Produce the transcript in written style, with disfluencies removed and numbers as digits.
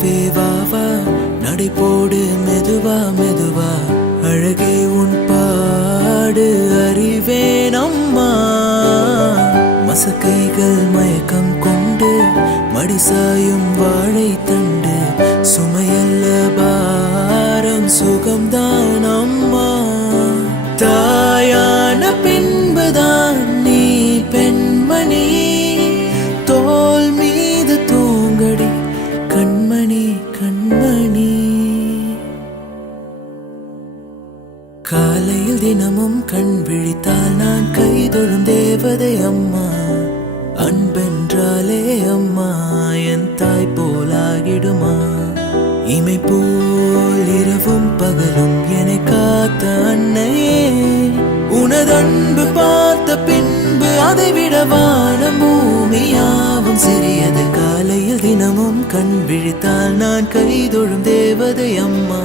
நிலவே வாவா நடைபோடு மெதுவா மெதுவா அழகே உன் பாடு அறிவேன் அம்மா மசக்கைகள் மயக்கம் கொண்டு மடிசாயும் வாழை தண்டு சுமையல்ல பாரம் சுகம்தான் அம்மா தாயான பின்புதான் நீ பெண்மணி தோல் மீது தூங்கடி கண்மணி கண்மணி காலையில் தினமும் கண் விழித்தால் நான் கைதொழும் தேவதை அம்மா அன்பென்றாலே அம்மா என் தாய் போலாகிடுமா இமை போல் இரவும் பகலும் என்னை காத்த அன்னையே உனதன்பு பார்த்த பின்பு அதை விட வானம் பூமியாவும் சிறியது காலையில் தினமும் கண் விழித்தால் நான் கைதொழும் தேவதை அம்மா